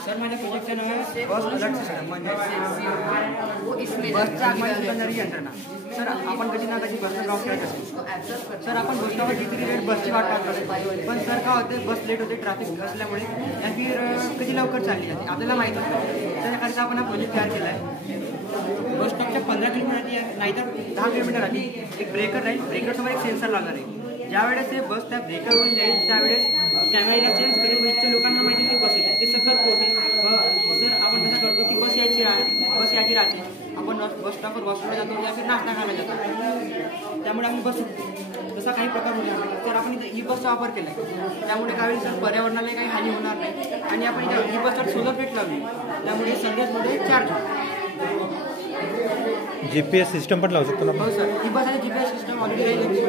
सर माझ्या प्रोजेक्टचं नाव आहे बस अलर्ट सिस्टम म्हणजे बसच्या आगमनाची बनणारी यंत्रणा। सर आपण कधी ना कधी बसला ड्रॉप करत असतो। सर आपण बस स्टॉपवर किती लेट बसची वाट पाहत असतो, पण सर काय होते बस लेट होते ट्रॅफिक असल्यामुळे या फिर कधी लवकर चालली जाते आपल्याला माहीत होतं। त्याच्याकरता आपण हा प्रोजेक्ट तयार केला आहे। बस स्टॉपच्या 15 किलोमीटर नाही तर 10 किलोमीटर आधी एक ब्रेकर राहील, ब्रेकरसमोर एक सेन्सर लागणार आहे। ज्यावेळेस ते बस त्या ब्रेकरवरून जाईल त्यावेळेस कॅमेरा चेंज करून इथच्या लोकांना माहिती की बस येते ते सतर्क होते। सर आपण कसं करतो की बस यायची राहते आपण बस स्टॉपवर बसला जातो या फिर नाश्ता खायला जातो, त्यामुळे आम्ही बस तसा काही प्रकार होतो। तर आपण इथं ई बसचा वापर केला आहे, त्यामुळे काही सर पर्यावरणाला काही हानी होणार नाही आणि आपण इथं ई बसवर सोलर प्लेट लावली त्यामुळे सगळ्यात मोठे चार्ज GPS सिस्टम पण लावू शकतो ना? हो सर, ई बस आणि GPS सिस्टम ऑलरेडी